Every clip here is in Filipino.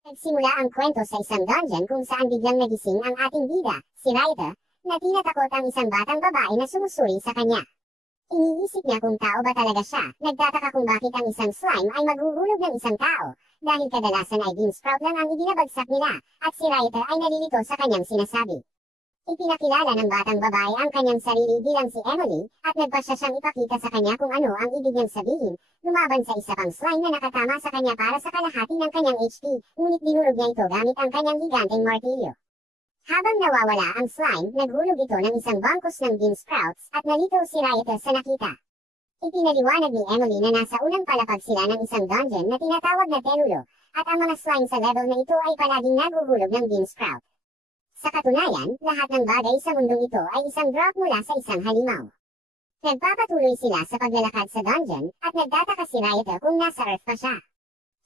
Nagsimula ang kwento sa isang dungeon kung saan biglang nagising ang ating bida, si Raita, na tinatakot ang isang batang babae na sumusuri sa kanya. Iniisip niya kung tao ba talaga siya, nagtataka kung bakit ang isang slime ay maghuhulog ng isang tao, dahil kadalasan ay bean sprout lang ang ibinabagsak nila, at si Raita ay nalilito sa kanyang sinasabi. Ipinakilala ng batang babae ang kanyang sarili bilang si Emily, at nagpasya siyang ipakita sa kanya kung ano ang ibig niyang sabihin, lumaban sa isa pang slime na nakatama sa kanya para sa kalahati ng kanyang HP, ngunit dinurog niya ito gamit ang kanyang higanteng martilyo. Habang nawawala ang slime, naghulog ito ng isang bangkos ng bean sprouts, at nalito si Raita sa nakita. Ipinaliwanag ni Emily na nasa unang palapag sila ng isang dungeon na tinatawag na Telulo, at ang mga slime sa level na ito ay palaging naguhulog ng bean sprout. Sa katunayan, lahat ng bagay sa mundong ito ay isang drop mula sa isang halimaw. Nagpapatuloy sila sa paglalakad sa dungeon, at nagtataka si Raita kung nasa Earth pa siya.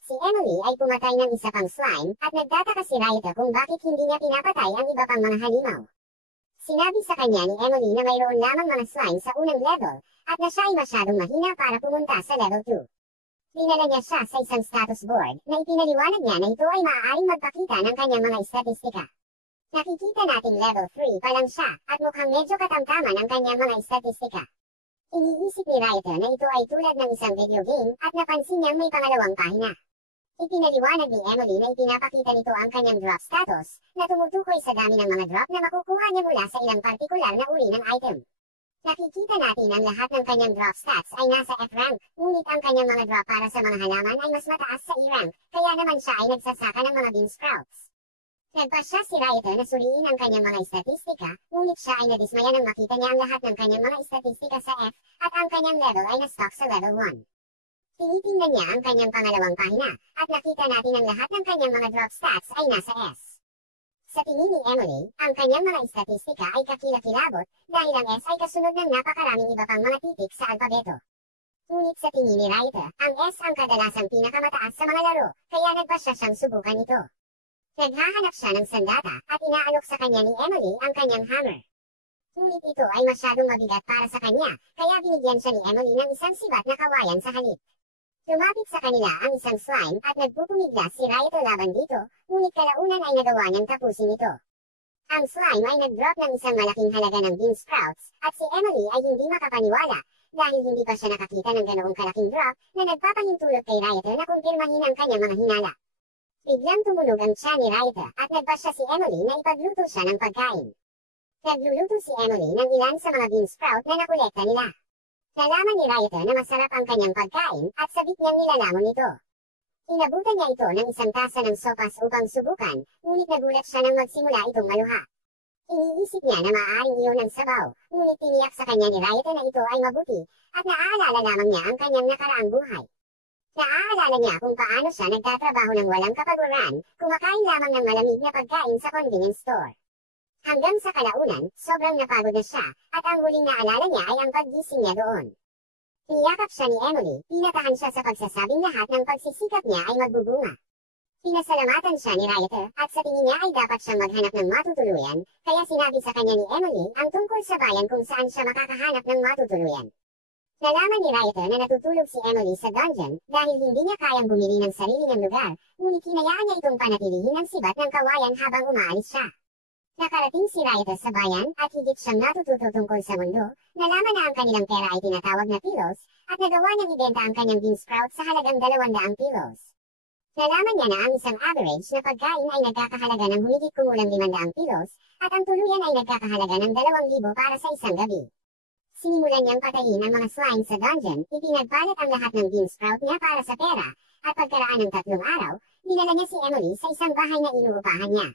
Si Emily ay pumatay ng isa pang slime, at nagtataka si Raita kung bakit hindi niya pinapatay ang iba pang mga halimaw. Sinabi sa kanya ni Emily na mayroon lamang mga slime sa unang level, at na siya ay masyadong mahina para pumunta sa level 2. Dinala niya siya sa isang status board, na ipinaliwanag niya na ito ay maaaring magpakita ng kanyang mga estatistika. Nakikita nating level 3 pa lang siya, at mukhang medyo katamtaman ang kanyang mga estatistika. Iniisip ni Raita na ito ay tulad ng isang video game, at napansin niyang may pangalawang pahina. Ipinaliwanag ni Emily na ipinapakita nito ang kanyang drop status, na tumutukoy sa dami ng mga drop na makukuha niya mula sa ilang partikular na uri ng item. Nakikita natin ang lahat ng kanyang drop stats ay nasa F rank, ngunit ang kanyang mga drop para sa mga halaman ay mas mataas sa E rank, kaya naman siya ay nagsasaka ng mga bean sprouts. Nagpasya si Raita na suriin ang kanyang mga estatistika, ngunit siya ay nadismaya nang makita niya ang lahat ng kanyang mga estatistika sa F, at ang kanyang level ay na-stock sa level 1. Tinitingnan niya ang kanyang pangalawang pahina, at nakita natin ang lahat ng kanyang mga drop stats ay nasa S. Sa tingin ni Emily, ang kanyang mga estatistika ay kakilakilabot, dahil ang S ay kasunod ng napakaraming iba pang mga titik sa alpabeto. Ngunit sa tingin ni Raita, ang S ang kadalasang pinakamataas sa mga laro, kaya nagpasya siyang subukan ito. Naghahanap siya ng sandata, at inaalok sa kanya ni Emily ang kanyang hammer. Ngunit ito ay masyadong mabigat para sa kanya, kaya binigyan siya ni Emily ng isang sibat na kawayan sa halip. Lumapit sa kanila ang isang slime, at nagpupumiglas si Raito laban dito, ngunit kalaunan ay nagawa niyang tapusin ito. Ang slime ay nag-drop ng isang malaking halaga ng bean sprouts, at si Emily ay hindi makapaniwala, dahil hindi pa siya nakakita ng ganoong kalaking drop, na nagpapahintulot kay Raito na kumpirmahin ang kanyang mga hinala. Biglang tumunog ang tiyan ni Raita, at nagpasya si Emily na ipagluto siya ng pagkain. Nagluluto si Emily ng ilan sa mga bean sprout na nakolekta nila. Nalaman ni Raita na masarap ang kanyang pagkain, at sabik niyang nilalamon ito. Inabutan niya ito ng isang tasa ng sopas upang subukan, ngunit nagulat siya nang magsimula itong maluha. Iniisip niya na maaaring iyon ang sabaw, ngunit tiniyak sa kanya ni Raita na ito ay mabuti, at naaalala lamang niya ang kanyang nakaraang buhay. Naaalala niya kung paano siya nagtatrabaho ng walang kapaguran, kumakain lamang ng malamig na pagkain sa convenience store. Hanggang sa kalaunan, sobrang napagod na siya, at ang huling naalala niya ay ang paggising niya doon. Niyakap siya ni Emily, pinatahan siya sa pagsasabing lahat ng pagsisikap niya ay magbubunga. Pinasalamatan siya ni Raita, at sa tingin niya ay dapat siyang maghanap ng matutuluyan, kaya sinabi sa kanya ni Emily ang tungkol sa bayan kung saan siya makakahanap ng matutuluyan. Nalaman ni Raita na natutulog si Emily sa dungeon, dahil hindi niya kayang bumili ng sarili niyang lugar, ngunit hinayaan niya itong panatilihin ang sibat ng kawayan habang umaalis siya. Nakarating si Raita sa bayan, at higit siyang natututo tungkol sa mundo, nalaman na ang kanilang pera ay tinatawag na pilos, at nagawa niyang ibenta ang kanyang bean sprout sa halagang 200 pilos. Nalaman niya na ang isang average na pagkain ay nagkakahalaga ng humigit kumulang 500 pilos, at ang tuluyan ay nagkakahalaga ng 2,000 para sa isang gabi. Sinimulan niyang patayin ang mga slime sa dungeon, ipinagpalit ang lahat ng bean sprout niya para sa pera, at pagkaraan ng 3 araw, dinala niya si Emily sa isang bahay na inuupahan niya.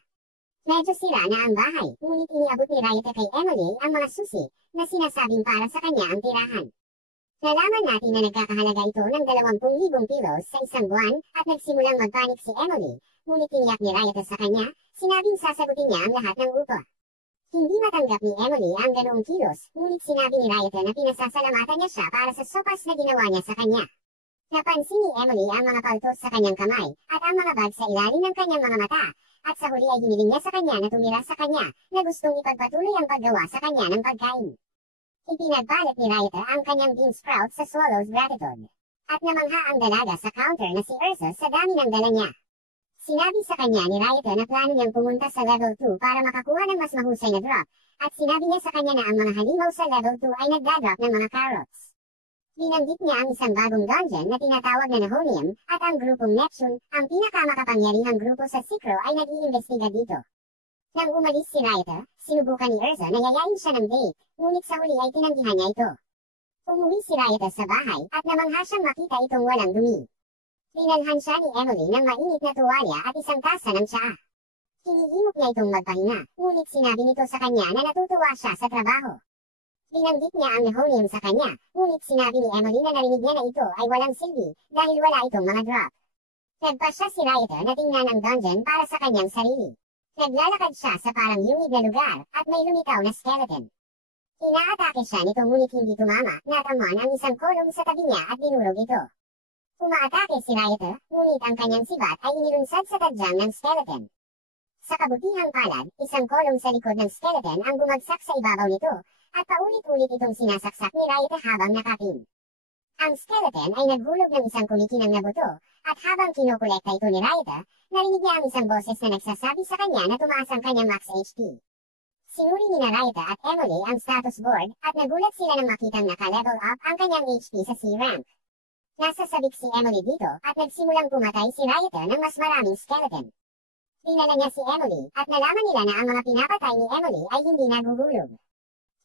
Medyo sira na ang bahay, ngunit iniabot ni Raita kay Emily ang mga susi, na sinasabing para sa kanya ang tirahan. Nalaman natin na nagkakahalaga ito ng 20,000 pilos sa isang buwan, at nagsimulang magpanik si Emily, ngunit tiniyak ni Raita sa kanya, sinabing sasagutin niya ang lahat ng upa. Hindi matanggap ni Emily ang ganoong kilos, ngunit sinabi ni Raita na pinasasalamatan niya siya para sa sopas na ginawa niya sa kanya. Napansin ni Emily ang mga paltos sa kanyang kamay, at ang mga bag sa ilalim ng kanyang mga mata, at sa huli ay hiniling niya sa kanya na tumira sa kanya, na gustong ipagpatuloy ang paggawa sa kanya ng pagkain. Ipinagpalit ni Raita ang kanyang bean sprout sa Swallow's Gratitude. At namangha ang dalaga sa counter na si Ursa sa dami ng dala niya. Sinabi sa kanya ni Rayta na plano niyang pumunta sa level 2 para makakuha ng mas mahusay na drop, at sinabi niya sa kanya na ang mga halimaw sa level 2 ay nagdadrop ng mga carrots. Binanggit niya ang isang bagong dungeon na tinatawag na Nahonium, at ang grupong Neptune, ang pinakamakapangyarihang grupo sa Sikro ay nag-iimbestiga dito. Nang umalis si Rayta, sinubukan ni Erza na yayain siya ng date, ngunit sa huli ay tinanggihan niya ito. Umuwi si Rayta sa bahay at namangha siyang makita itong walang dumi. Dinalhan siya ni Emily ng mainit na tuwalya at isang tasa ng tsaa. Hinihinok niya itong magpahinga, ngunit sinabi nito sa kanya na natutuwa siya sa trabaho. Binanggit niya ang Nahonium sa kanya, ngunit sinabi ni Emily na narinig niya na ito ay walang silbi, dahil wala itong mga drop. Nagpa siya si Rayta na tingnan ang dungeon para sa kanyang sarili. Naglalakad siya sa parang yungib na lugar, at may lumitaw na skeleton. Inaatake siya nito ngunit hindi tumama, nataman ang isang kolong sa tabi niya at dinurog ito. Umaatake si Rayta, ngunit ang kanyang sibat ay inilunsad sa tadyang ng skeleton. Sa kabutihang palad, isang kolong sa likod ng skeleton ang bumagsak sa ibabaw nito, at paulit-ulit itong sinasaksak ni Rayta habang nakatim. Ang skeleton ay naghulog ng isang kumikinang na buto, at habang kinokolekta ito ni Rayta, narinig niya ang isang boses na nagsasabi sa kanya na tumaas ang kanyang max HP. Sinuri ni Rayta at Emily ang status board, at nagulat sila nang makitang naka-level up ang kanyang HP sa C rank. Nasa sabik si Emily dito, at nagsimulang pumatay si Rayta ng mas maraming skeleton. Dinala niya si Emily, at nalaman nila na ang mga pinapatay ni Emily ay hindi naguhulog.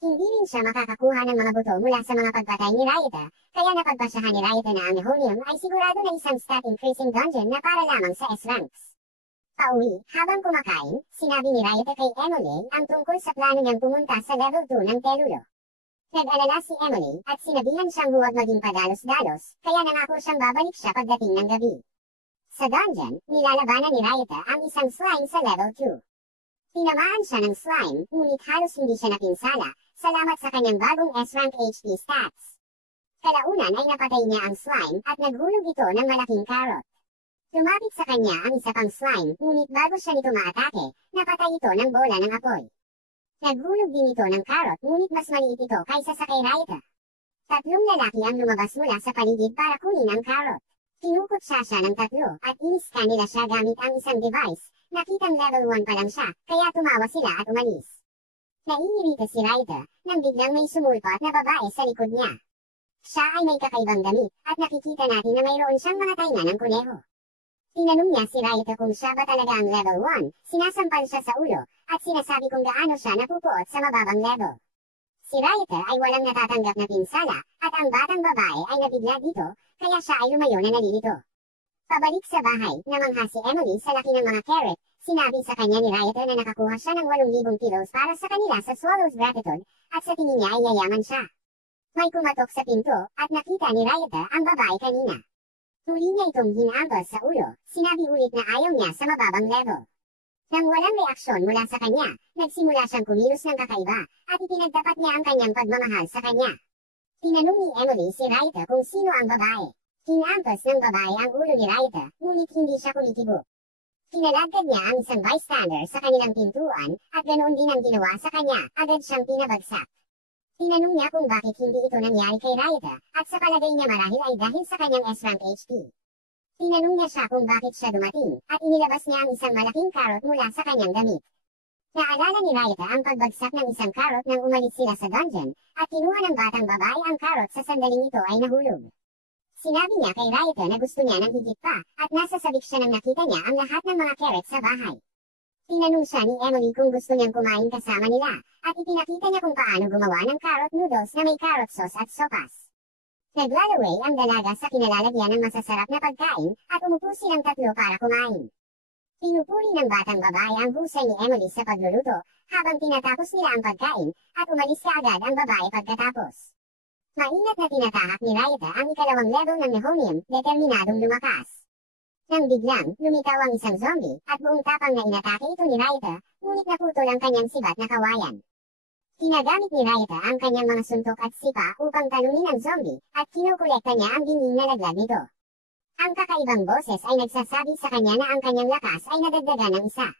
Hindi rin siya makakakuha ng mga buto mula sa mga pagpatay ni Rayta, kaya napagpasyahan ni Rayta na ang Nahonium ay sigurado na isang stat-increasing dungeon na para lamang sa S-ranks. Pauwi, habang kumakain, sinabi ni Rayta kay Emily ang tungkol sa plano niyang pumunta sa level 2 ng Telulo. Nag-alala si Emily, at sinabihan siyang huwag maging padalos-dalos, kaya nangako siyang babalik siya pagdating ng gabi. Sa dungeon, nilalabanan ni Rayta ang isang slime sa level 2. Tinamaan siya ng slime, ngunit halos hindi siya napinsala, salamat sa kanyang bagong S-rank HP stats. Kalaunan ay napatay niya ang slime at naghulog ito ng malaking carrot. Lumapit sa kanya ang isa pang slime, ngunit bago siya nito maatake, napatay ito ng bola ng apoy. Naghulog din ito ng carrot, ngunit mas maliit ito kaysa sa kay Rayta. Tatlong lalaki ang lumabas mula sa paligid para kunin ang carrot. Kinukot siya ng tatlo, at iniskan nila siya gamit ang isang device. Nakitang level 1 pa lang siya, kaya tumawa sila at umalis. Naiirita si Rayta, nang biglang may sumulpot na babae sa likod niya. Siya ay may kakaibang damit, at nakikita natin na mayroon siyang mga tainga ng kuneho. Tinanong niya si Rayta kung siya ba talaga ang level 1, sinasampal siya sa ulo, at sinasabi kung gaano siya napupuot sa mababang level. Si Rayta ay walang natatanggap na pinsala, at ang batang babae ay nabigla dito, kaya siya ay lumayo na nalilito. Pabalik sa bahay, namangha si Emily sa laki ng mga carrot, sinabi sa kanya ni Rayta na nakakuha siya ng 8,000 kilos para sa kanila sa Swallow's Gratitude, at sa tingin niya ay yayaman siya. May kumatok sa pinto, at nakita ni Rayta ang babae kanina. Huli niya itong hinampas sa ulo, sinabi ulit na ayaw niya sa mababang level. Nang walang reaksyon mula sa kanya, nagsimula siyang kumilos ng kakaiba, at ipinagtapat niya ang kanyang pagmamahal sa kanya. Tinanong ni Emily si Rayta kung sino ang babae. Hinampas ng babae ang ulo ni Rayta, ngunit hindi siya kumitibo. Kinalagkad niya ang isang bystander sa kanilang pintuan, at ganoon din ang ginawa sa kanya, agad siyang pinabagsak. Tinanong niya kung bakit hindi ito nangyari kay Rayta, at sa palagay niya marahil ay dahil sa kanyang S-rank HP. Tinanong niya siya kung bakit siya dumating, at inilabas niya ang isang malaking carrot mula sa kanyang damit. Naalala ni Rayta ang pagbagsak ng isang carrot nang umalis sila sa dungeon, at kinuha ng batang babae ang carrot sa sandaling ito ay nahulog. Sinabi niya kay Rayta na gusto niya ng higit pa, at nasa sabik siya nang nakita niya ang lahat ng mga carrot sa bahay. Tinanong siya ni Emily kung gusto niyang kumain kasama nila, at ipinakita niya kung paano gumawa ng carrot noodles na may carrot sauce at sopas. Naglalaway ang dalaga sa kinalalagyan ng masasarap na pagkain, at umupo silang tatlo para kumain. Pinupuri ng batang babae ang husay ni Emily sa pagluluto, habang tinatapos nila ang pagkain, at umalis kaagad ang babae pagkatapos. Maingat na tinatahak ni Rayta ang ikalawang level ng Nahonium, determinadong lumakas. Nang biglang, lumitaw ang isang zombie, at buong tapang na inatake ito ni Rayta, ngunit naputol ang kanyang sibat na kawayan. Ginagamit ni Rayta ang kanyang mga suntok at sipa upang talunin ang zombie, at kinukolekta niya ang dinging na laglag nito. Ang kakaibang boses ay nagsasabi sa kanya na ang kanyang lakas ay nadagdagan ng isa.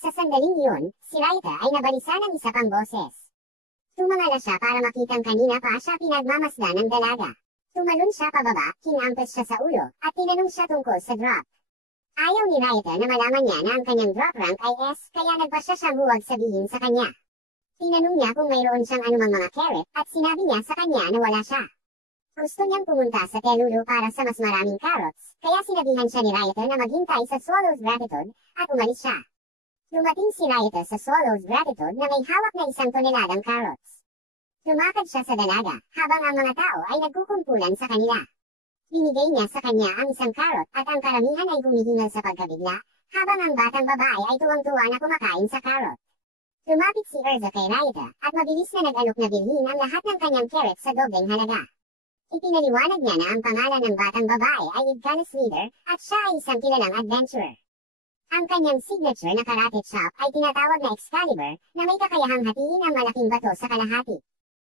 Sa sandaling iyon, si Rayta ay nabalisa ng isa pang boses. Tumangala siya para makitang kanina pa siya pinagmamasdan ng dalaga. Tumalon siya pababa, kinampas siya sa ulo, at tinanong siya tungkol sa drop. Ayaw ni Raita na malaman niya na ang kanyang drop rank ay S, kaya nagpasya siyang huwag sabihin sa kanya. Tinanong niya kung mayroon siyang anumang mga carrot at sinabi niya sa kanya na wala siya. Gusto niyang pumunta sa Telulu para sa mas maraming carrots, kaya sinabihan siya ni Raita na maghintay sa Swallow's Gratitude at umalis siya. Dumating si Raita sa Swallow's Gratitude na may hawak na 1 toneladang carrots. Lumakad siya sa dalaga, habang ang mga tao ay nagkukumpulan sa kanila. Binigay niya sa kanya ang 1 carrot at ang karamihan ay humihingal sa pagkabigla, habang ang batang babae ay tuwang-tuwa na kumakain sa carrot. Lumapit si Erza kay Raita at mabilis na nag-alok na bilhin ang lahat ng kanyang carrot sa dobleng halaga. Ipinaliwanag niya na ang pangalan ng batang babae ay Idkanas Leader at siya ay isang kilalang adventurer. Ang kanyang signature na karate chop ay tinatawag na Excalibur na may kakayahang hatiin ang malaking bato sa kalahati.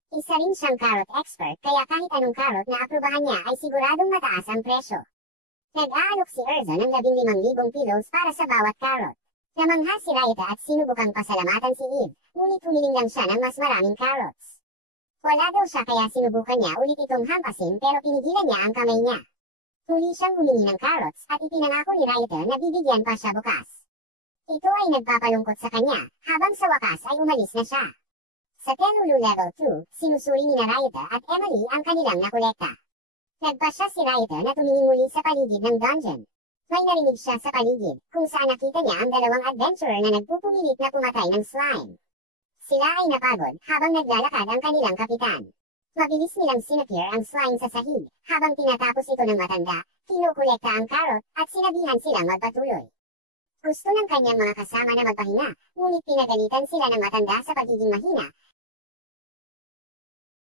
Isa rin siyang carrot expert kaya kahit anong carrot na aprubahan niya ay siguradong mataas ang presyo. Nag-aalok si Erza ng 15,000 pilos para sa bawat carrot. Namangha si Raita at sinubukang pasalamatan si Eve, ngunit humiling lang siya ng mas maraming carrots. Wala daw siya kaya sinubukan niya ulit itong hampasin pero pinigilan niya ang kamay niya. Huli siyang humingi ng carrots at ipinangako ni Raita na bibigyan pa siya bukas. Ito ay nagpapalungkot sa kanya, habang sa wakas ay umalis na siya. Sa Telulu Level 2, sinusuri ni Raita at Emily ang kanilang nakolekta. Nagpasya si Raita na tumingin muli sa paligid ng dungeon. May narinig siya sa paligid, kung saan nakita niya ang dalawang adventurer na nagpupumilit na pumatay ng slime. Sila ay napagod habang naglalakad ang kanilang kapitan. Mabilis nilang sinapir ang slime sa sahig, habang tinatapos ito ng matanda, kinukolekta ang carrot at sinabihan silang magpatuloy. Gusto ng kanyang mga kasama na magpahinga, ngunit pinagalitan sila ng matanda sa pagiging mahina,